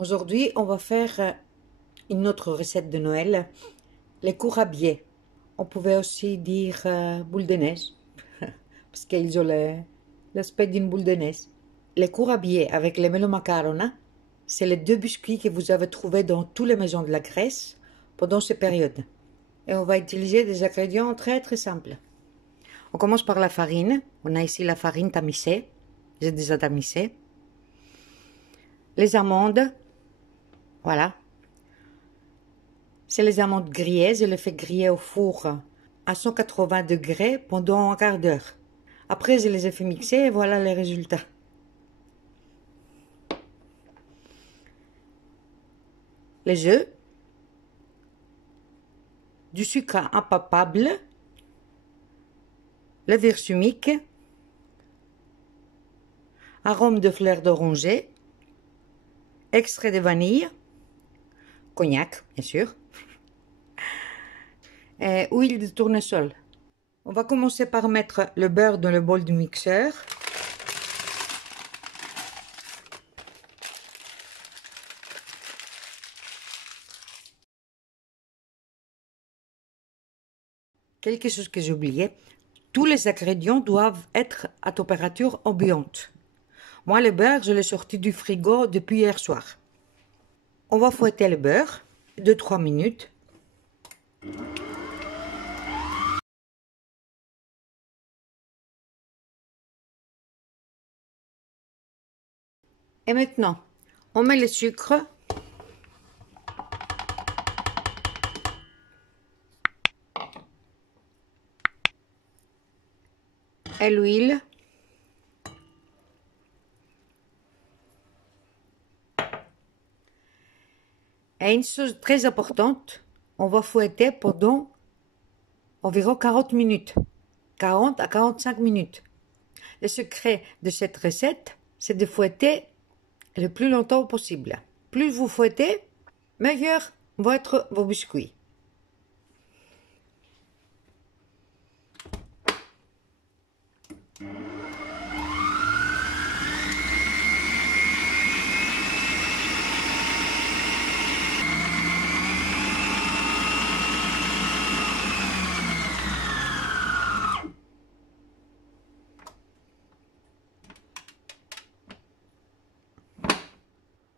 Aujourd'hui, on va faire une autre recette de Noël, les courrabiers. On pouvait aussi dire boule de neige, parce qu'ils ont l'aspect d'une boule de neige. Les courrabiers avec les mélomacarona, c'est les deux biscuits que vous avez trouvés dans toutes les maisons de la Grèce pendant ces périodes. Et on va utiliser des ingrédients très très simples. On commence par la farine. On a ici la farine tamisée. J'ai déjà tamisé. Les amandes. Voilà. C'est les amandes grillées. Je les fais griller au four à 180 degrés pendant un quart d'heure. Après, je les ai fait mixer et voilà les résultats. Les œufs. Du sucre impalpable. Levure sumique. Arôme de fleur d'oranger. Extrait de vanille. Cognac, bien sûr. Et huile de tournesol. On va commencer par mettre le beurre dans le bol du mixeur. Quelque chose que j'ai oublié, tous les ingrédients doivent être à température ambiante. Moi, le beurre, je l'ai sorti du frigo depuis hier soir. On va fouetter le beurre, 2-3 minutes. Et maintenant, on met le sucre. Et l'huile. Et une chose très importante, on va fouetter pendant environ 40 minutes. 40 à 45 minutes. Le secret de cette recette, c'est de fouetter le plus longtemps possible. Plus vous fouettez, meilleurs vont être vos biscuits.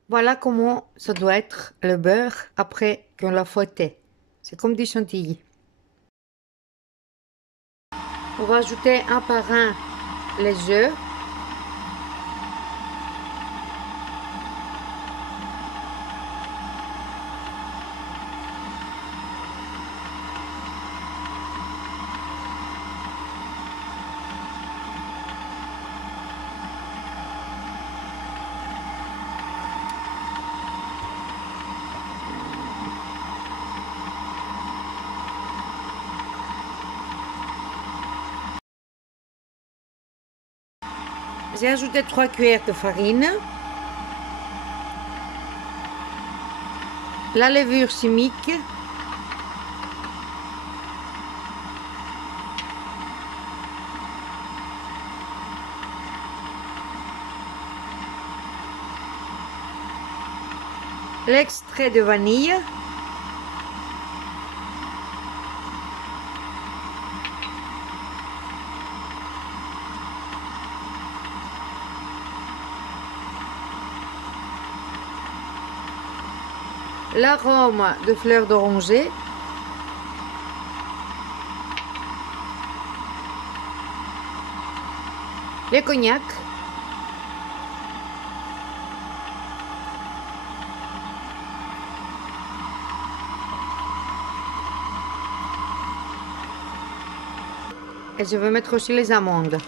Voilà comment ça doit être le beurre après qu'on l'a fouetté. C'est comme du chantilly. On va ajouter un par un les œufs. J'ai ajouté 3 cuillères de farine. La levure chimique. L'extrait de vanille. L'arôme de fleur d'oranger. Le cognac. Et je vais mettre aussi les amandes.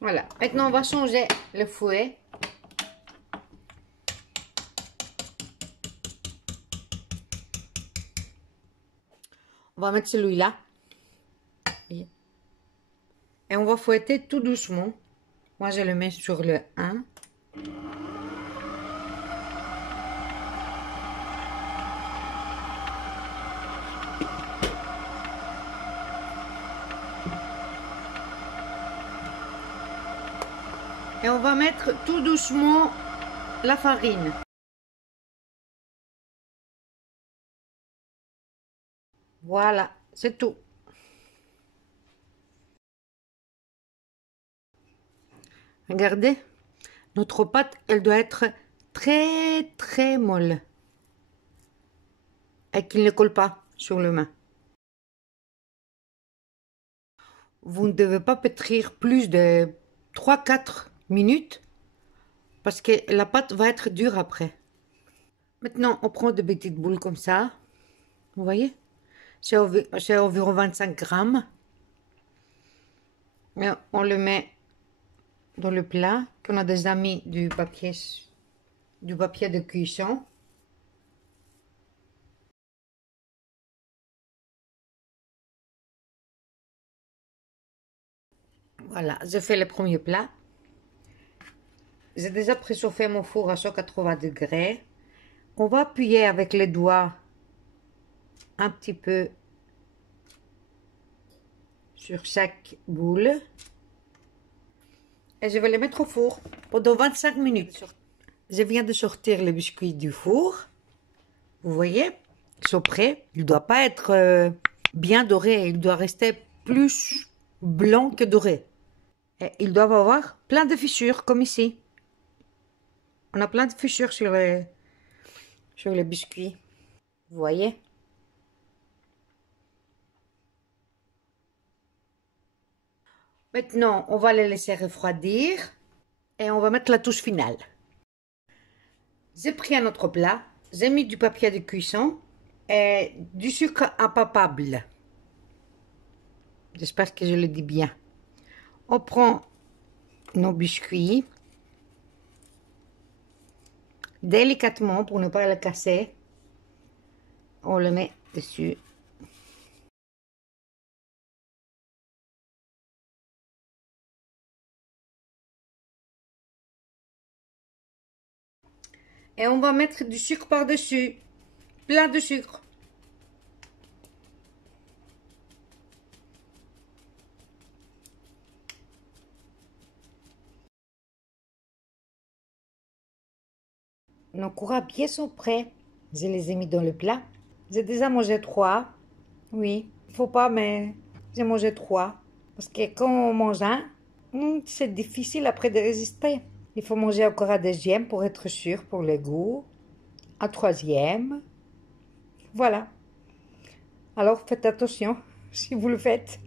Voilà, maintenant on va changer le fouet. On va mettre celui-là. Et on va fouetter tout doucement. Moi, je le mets sur le 1. Et on va mettre tout doucement la farine. Voilà, c'est tout. Regardez, notre pâte, elle doit être très très molle et qu'il ne colle pas sur le main. Vous ne devez pas pétrir plus de 3-4 minutes parce que la pâte va être dure après. Maintenant, on prend de petites boules comme ça. Vous voyez? C'est environ 25 grammes. Et on le met dans le plat qu'on a déjà mis du papier de cuisson. Voilà, je fais le premier plat. J'ai déjà préchauffé mon four à 180 degrés. On va appuyer avec les doigts un petit peu sur chaque boule. Et je vais les mettre au four pendant 25 minutes. Je viens de sortir les biscuits du four. Vous voyez, ils sont prêts. Il ne doit pas être bien doré. Il doit rester plus blanc que doré. Et ils doivent avoir plein de fissures, comme ici. On a plein de fissures sur les biscuits. Vous voyez? Maintenant, on va les laisser refroidir et on va mettre la touche finale. J'ai pris un autre plat, j'ai mis du papier de cuisson et du sucre impalpable. J'espère que je le dis bien. On prend nos biscuits délicatement pour ne pas le casser. On le met dessus. Et on va mettre du sucre par-dessus. Plein de sucre. Nos courrabiers sont prêts. Je les ai mis dans le plat. J'ai déjà mangé 3. Oui, il faut pas, mais j'ai mangé 3. Parce que quand on mange un, c'est difficile après de résister. Il faut manger encore un deuxième pour être sûr pour le goût. Un troisième. Voilà. Alors faites attention si vous le faites.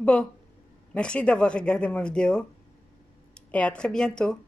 Bon, merci d'avoir regardé ma vidéo et à très bientôt.